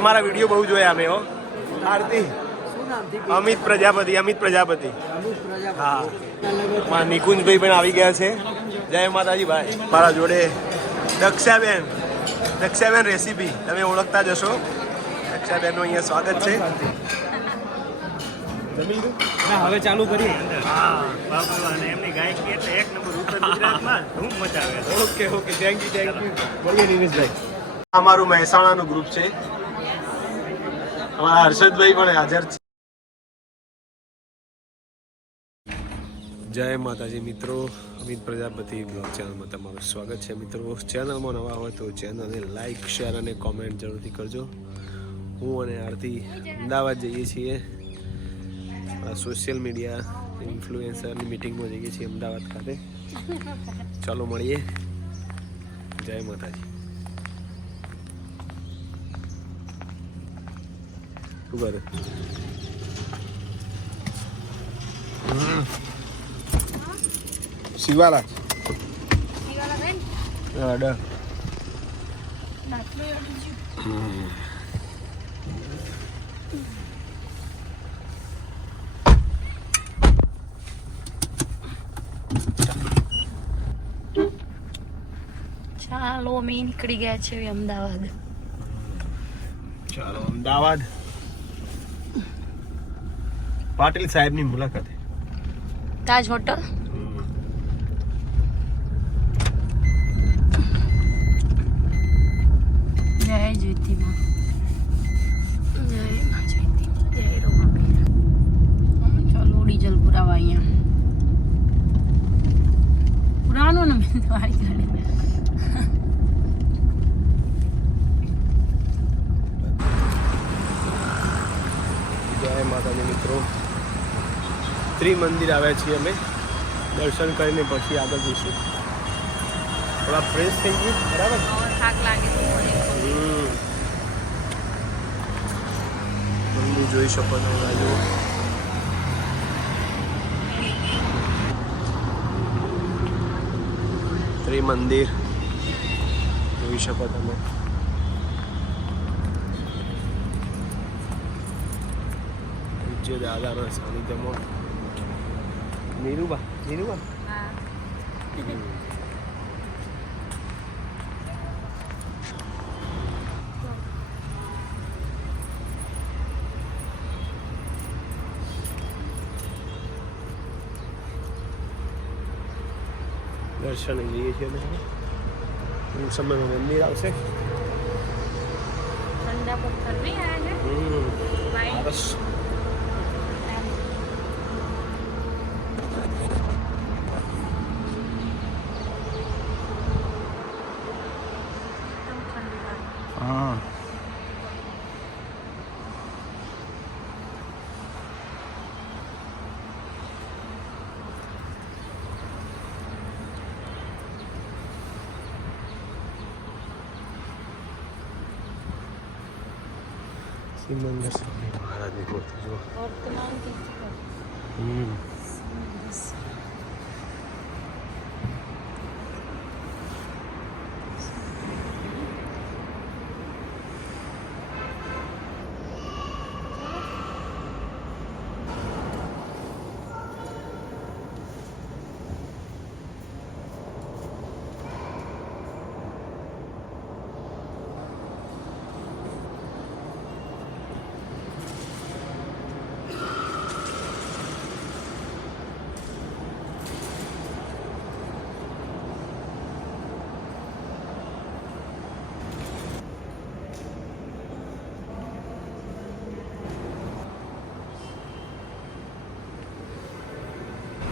અમારા વીડિયો બહુ જોયા અમે હો. આરતી. અમિત પ્રજાપતિ અમિત પ્રજાપતિ. હા. મારા નિકુંજભાઈ પણ આવી ગયા છે. જય માતાજી ભાઈ. મારા જોડે દક્ષાબેન દક્ષાબેન રેસીપી. તમે ઓળખતા જશો દક્ષાબેનનું અહીંયા સ્વાગત છે. હવે ચાલુ કરીએ. એમની ગાયકી એટલે એક નંબર ઉપર ગુજરાતમાં ધૂમ મચાવે okay okay. Thank you thank you બોલીએ નિમેશભાઈ અમારું મહેસાણાનું ગ્રુપ છે. અમારા હર્ષદભાઈ પણ હાજર છે. જય માતાજી મિત્રો, અમિત પ્રજાપતિ બ્લોગ ચેનલમાં તમારું સ્વાગત છે. મિત્રો, ચેનલમાં નવા હોય તો ચેનલને લાઇક શેર અને કોમેન્ટ જરૂરથી કરજો. હું અને આરતી અમદાવાદ જઈએ છીએ. સોશિયલ મીડિયા ઇન્ફ્લુએન્સરની મિટિંગમાં જઈએ છીએ અમદાવાદ ખાતે. ચાલો મળીએ. જય માતાજી. શું કરે શિવાલા અડા ચાલો અમે નીકળી ગયા છે હવે અમદાવાદ ચાલો અમદાવાદ પાટીલ સાહેબની મુલાકાતે તાજ હોટલ? જય જ્યોતિમાં જય જ્યોતિ જય હમ, ચાલો ડીઝલ પુરાવા અહીંયા. પુરાવાનું ને મેં તમારી ગાડી. જય માતાજી મિત્રો. ત્રિમંદિર આવ્યા છીએ અમે. દર્શન કરીને પછી આગળ જઈશું. થોડા ફ્રેશ થઈ ગયું બરાબર. મંદિર જોઈ શકો છો બાજુ. ત્રિમંદિર જોઈ શકો તમે. પૂજ્ય દાદાના સાનિધ્યમાં નીરુબા નીરુબા દર્શને જઈએ છીએ અમે ટૂંક સમયમાં મંદિર આવશે ઠંડા પથ્થર નહીં આવ્યા હમ. છે સરસ वर्तमान में हमारा देखो वर्तमान की हम्म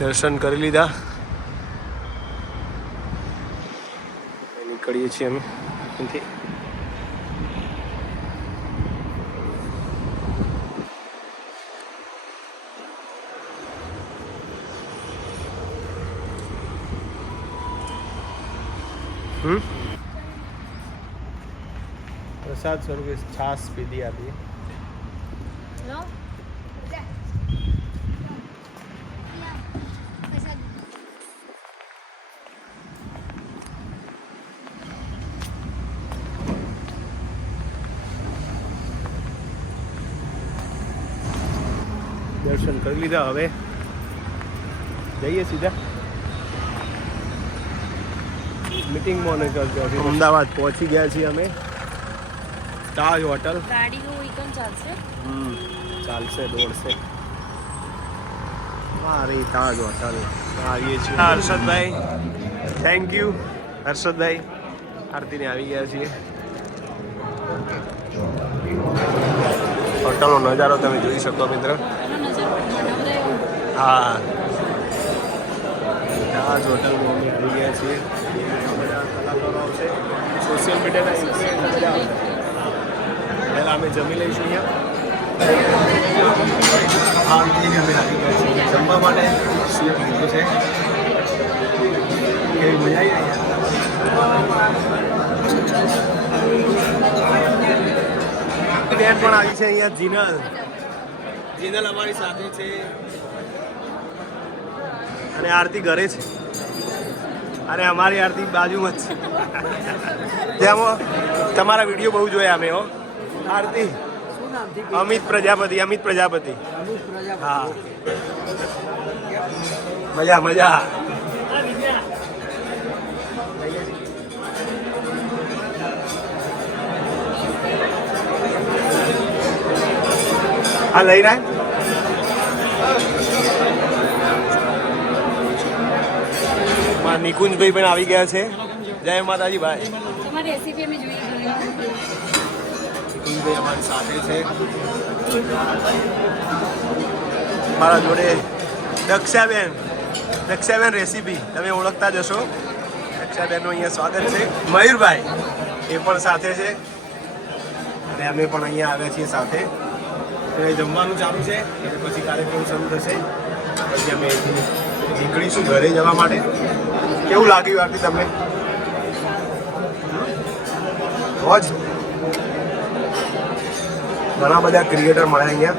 દર્શન કરી લીધા. નીકળીએ છીએ અમે અહીંથી. પ્રસાદ સ્વરૂપે છાસ પીધી આપીએ લો દર્શન કરી લીધા. હવે જઈએ સીધા. મિટિંગમાં નીકળજો અમદાવાદ પહોંચી ગયા છીએ અમે. તાજ હોટલ. ગાડીનું ઈકન ચાલશે? હમ ચાલશે દોડશે. મારી તાજ હોટલ. આવીએ છીએ. હર્ષદભાઈ. થેન્ક યુ હર્ષદભાઈ આરતીને આવી ગયા છીએ. હોટલનો નજારો તમે જોઈ શકો મિત્ર. એનો નજર બનાવડાયો હા. તાજ હોટલમાં અમે આવી ગયા છીએ. બધા કલાકારો છે. સોશિયલ મીડિયાના ઇન્ફ્લુએન્સર બધા પહેલાં અમે જમી લઈશું અહીંયા. હા અમે આવી ગયા છીએ. જમવા માટે સૂપ લીધું છે? કેવી મજા આવી બેન પણ આવી છે અહીંયા જીનલ. જીનલ અમારી સાથે છે. અને આરતી ઘરે છે. અને અમારી આરતી બાજુમાં જ છે. ત્યાં તમારા વીડિયો બહુ જોયા અમે, હો. આરતી. અમિત પ્રજાપતિ અમિત પ્રજાપતિ. હા. મજા મજા. હા લઈ રહ્યા નિકુંજભાઈ પણ આવી ગયા છે. જય માતાજી ભાઈ નિકુંજભાઈ અમારી સાથે છે. મારા જોડે દક્ષાબેન દક્ષાબેન રેસીપી તમે ઓળખતા જશો દક્ષાબેનનું અહીંયા સ્વાગત છે. મયુરભાઈ એ પણ સાથે છે. અને અમે પણ અહીંયા આવ્યા છીએ સાથે. એટલે જમવાનું ચાલુ છે. પછી કાર્યક્રમ શરૂ થશે. પછી અમે નીકળીશું ઘરે જવા માટે. કેવું લાગ્યું આરતી તમને? રોજ ઘણા બધા ક્રિએટર મળ્યા અહીંયા.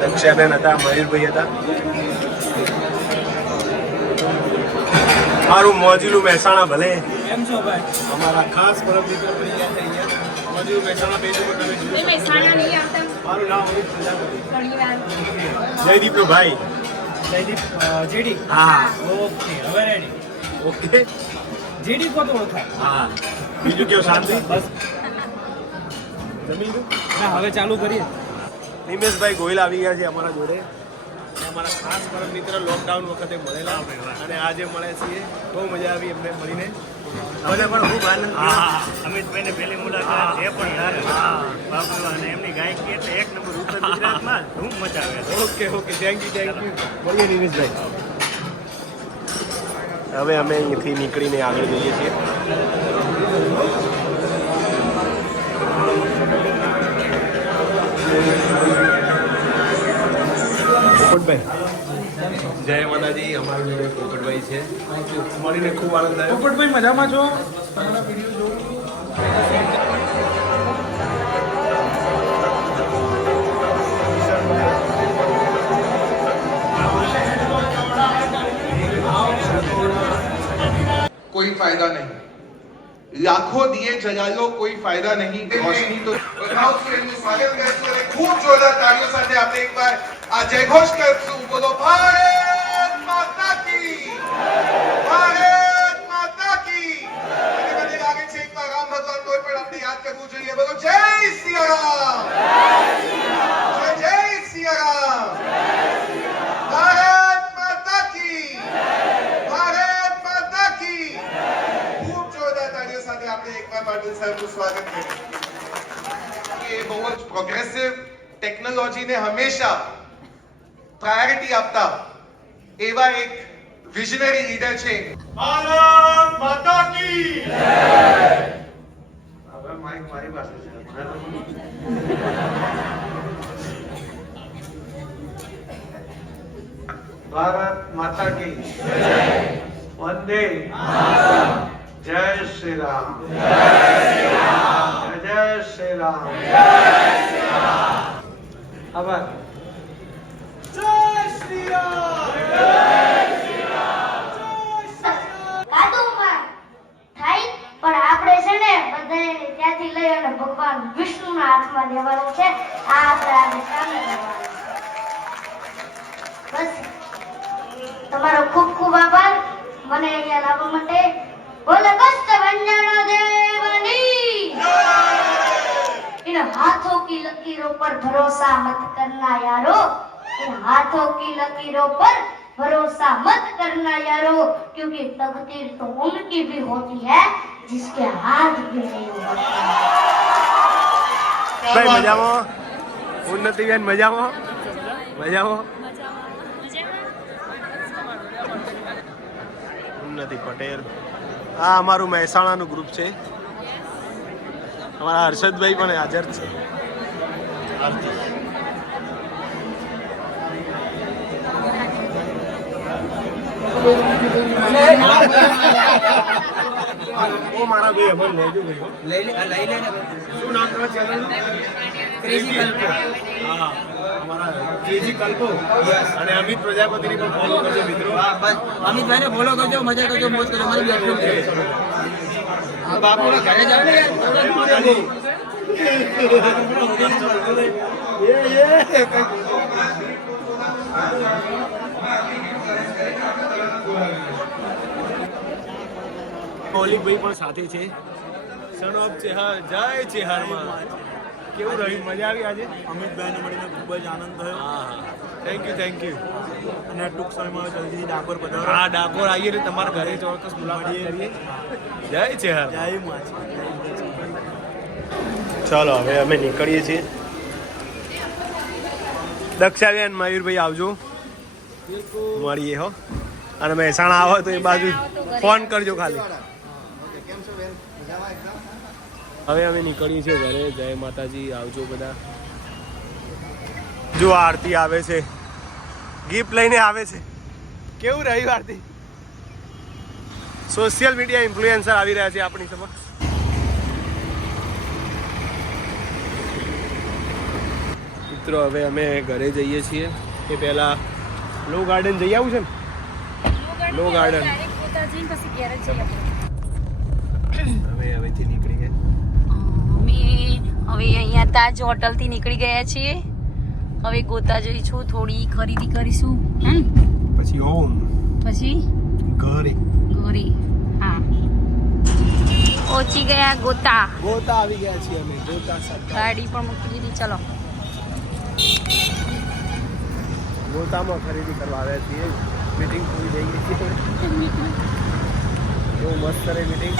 દક્ષાબેન હતા મયુરભાઈ હતા. મારું મોજીલું મહેસાણા ભલે. કેમ છો ભાઈ? અમારા ખાસ પરમ મિત્ર બની ગયા છે અહીંયા. મોજીલું મહેસાણા પેજ ઉપર તમે મહેસાણા નહીં આવતા. મારું નામ અમિત પ્રજાપતિ ઘણી વાર જયદીપનો ભાઈ. જયદીપ જેડી. હા. ઓકે હવે રેડી ઓકે. જેડી તો ઓળખાય? હા. બીજું કેવું શાંતિ બસ. જમી ના હવે ચાલુ કરીએ. નિમેશભાઈ ગોયલ આવી ગયા છે અમારા જોડે. અમારા ખાસ પરમ મિત્ર લોકડાઉન વખતે મળેલા. અને આજે મળે છીએ. બહુ મજા આવી એમને મળીને. મને પણ ખૂબ આનંદ અમિતભાઈને પહેલી મુલાકાત એ પણ ધારે બાપુ અને એમની ગાયકી એટલે એક નંબર ઉત્તર ગુજરાતમાં ધૂમ મચાવે okay okay. Thank you thank you બોલીએ નિમેશભાઈ હવે અમે અહીંયાથી નીકળીને આગળ જઈએ છીએ. પોપટભાઈ જય માતાજી અમારી જોડે પોપટભાઈ છે મળીને ખૂબ આનંદ થયો પોપટભાઈ મજામાં છો कोई फायदा नहीं लाखों दिए जला लो कोई फायदा नहीं रोशनी तो બધાઓ એમનું સ્વાગત કરીશું અને ખૂબ જોરદાર તાળીઓ સાથે આપણે એકવાર આ જયઘોષ કરશું બોલો ભારત માતા કી ભારત માતા કી અને મને લાગે છે એકવાર રામ ભગવાન કોઈ પણ આપણે યાદ કરવું જોઈએ બોલો જય સિયારામ જય જય સિયારામ ભારત માતા કી ભારત માતા કી ખૂબ જોરદાર તાળીઓ સાથે આપણે એકવાર પાટીલ સાહેબનું સ્વાગત કરીએ એ બહુ જ પ્રોગ્રેસિવ ટેકનોલોજીને હંમેશા પ્રાયોરિટી આપતા એવા એક વિઝનરી લીડર છે. ભારત માતા કી હવે માઈક મારી પાસે છે. ભારત માતા કી વંદે જય શ્રી રામ. જય જય શ્રી રામ. આભાર. કાદવમાં થાય પણ આપણે છે ને બધાએ ત્યાંથી ત્યાંથી લઈ અને ભગવાન વિષ્ણુના હાથમાં દેવાનો છે આ આપણે આજે કામે કરવાનું છે. બસ તમારો ખૂબ ખૂબ આભાર મને અહીંયા લાવવા માટે બોલે કષ્ટ ભંજન દેવની इन हाथों की लकीरों पर भरोसा मत करना यारो इन हाथों की लकीरों पर भरोसा मत करना यारो क्योंकि तकदीर तो उनकी भी होती है जिसके हाथ भी नहीं होते ભાઈ મજામાં ઉન્નતિ બેન મજામાં મજામાં ઉન્નતિ પટેલ આ અમારું મહેસાણાનું ગ્રુપ છે અમારા હર્ષદભાઈ પણ હાજર છે ઓ મારા ભાઈ અમન લેજો ભાઈ લઈ લે લઈ લે શું નામ તમારા ચેનલનું ક્રેઝી કલ્પો. હા અમારા કેજી કલ્પો. અને અમિત પ્રજાપતિની પણ ફોલો કરજો મિત્રો. બસ. અમિતભાઈને ફોલો કરજો મજા કરજો મોજ કરજો મારી બેઠું છે બાપુના ઘરે જાવ ને. યાર જય માતાજી. મૌલિકભાઈ પણ સાથે છે. સન ઓફ ચેહર જય ચેહરમાં કેવું રહ્યું? મજા આવી આજે? અમિતભાઈને મળીને ખૂબ જ આનંદ થયો. હા થેન્ક યુ થેન્ક યુ અને ટૂંક સમયમાં જલ્દી ડાકોર બધા હા ડાકોર આવીએ એટલે તમારા ઘરે ચોક્કસ મુલાકાત કરીએ. જય ચેહર જય માછી ચાલો હવે અમે નીકળીએ છીએ. દક્ષાબેન મયુરભાઈ આવજો. મળીએ હો. અને મહેસાણા આવો તો એ બાજુ. ફોન કરજો ખાલી. હવે અમે નીકળીએ છીએ ઘરે. જય માતાજી. આવજો બધા. જો આરતી આવે છે. ગિફ્ટ લઈને આવે છે. કેવું રહ્યું આરતી? સોશિયલ મીડિયા ઇન્ફ્લુએન્સર આવી રહ્યા છે આપણી સમક્ષ. મિત્રો હવે અમે ઘરે જઈએ છીએ. એ પહેલા લો ગાર્ડન જઈ આવું છે ને? લો ગાર્ડન અમે હવેથી નીકળી ગયા અમે હવે અહીંયા તાજ હોટલથી નીકળી ગયા છીએ. હવે ગોતા જઈશું થોડી ખરીદી કરીશું. હે પછી ઓમ. પછી? ઘરે. ઘરે હા. પહોંચી ગયા ગોતા. ગોતા આવી ગયા છીએ અમે ગોતા ગાડી પણ મૂકી દીધી ચલો. ગોતામાં ખરીદી કરવા આવ્યા છીએ. મીટિંગ પૂરી થઈ ગઈ છે. એવું મસ્ત રહે મીટિંગ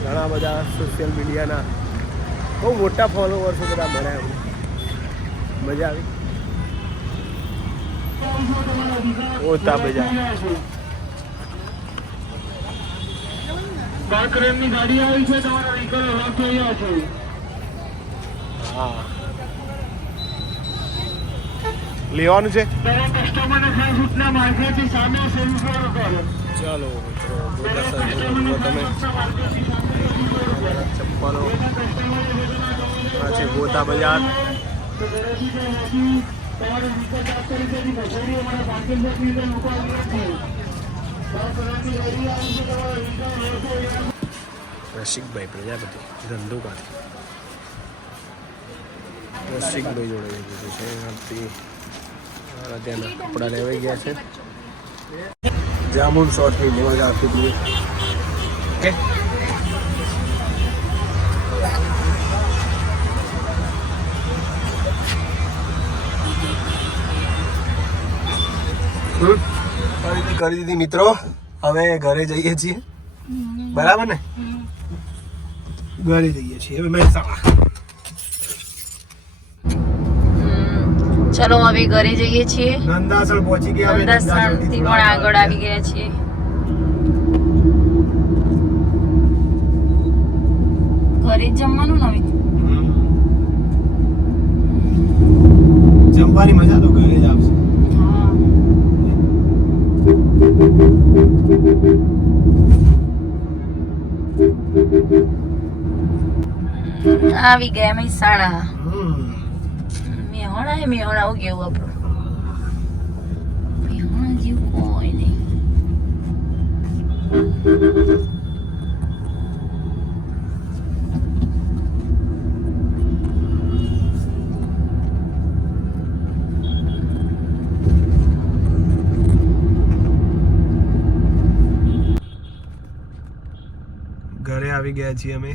ઘણા બધા સોશિયલ મીડિયાના બહુ મોટા ફોલોવર્સો બધા મળ્યા અમને મજા આવી. ઓતા બજાર હા. લેવાનું છે? ચાલો મિત્રો તમે. ચપ્પલો. પછી ગોતા બજાર. રસિકભાઈ પ્રજાપતિ, ધંધુકાથી. રસિકભાઈ જોડે લીધું છે. આથી મારા ત્યાંના કપડાં લેવાઈ ગયા છે. જામુન સોસની મોજ આપી દીધી. ઓકે. ખરીદી કરી દીધી મિત્રો. હવે ઘરે જઈએ છીએ. બરાબર ને? ઘરે જઈએ છીએ. હવે મહેસાણા. ચલો હવે ઘરે જઈએ છીએ. નંદાસણ પહોંચી ગયા હવે. નંદાસણથી પણ આગળ આવી ગયા છીએ. ઘરે જમવાનું ને હવે? જમવાની મજા તો આવી ગયા અમે સાડા મેહોણા એ મેહોણા આવું ગયું આપણું. જેવું કોઈ ઘરે આવી ગયા છીએ અમે.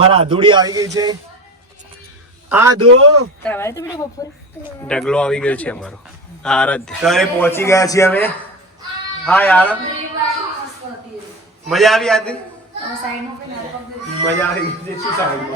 મારા આધુડી આવી ગઈ છે. આધુ ઢગલો આવી ગયો છે અમારો. આરાધ્ય. ઘરે પહોંચી ગયા છીએ અમે. હા યાર. મજા આવી આદિ મજા આવી ગઈ છે. શું સારું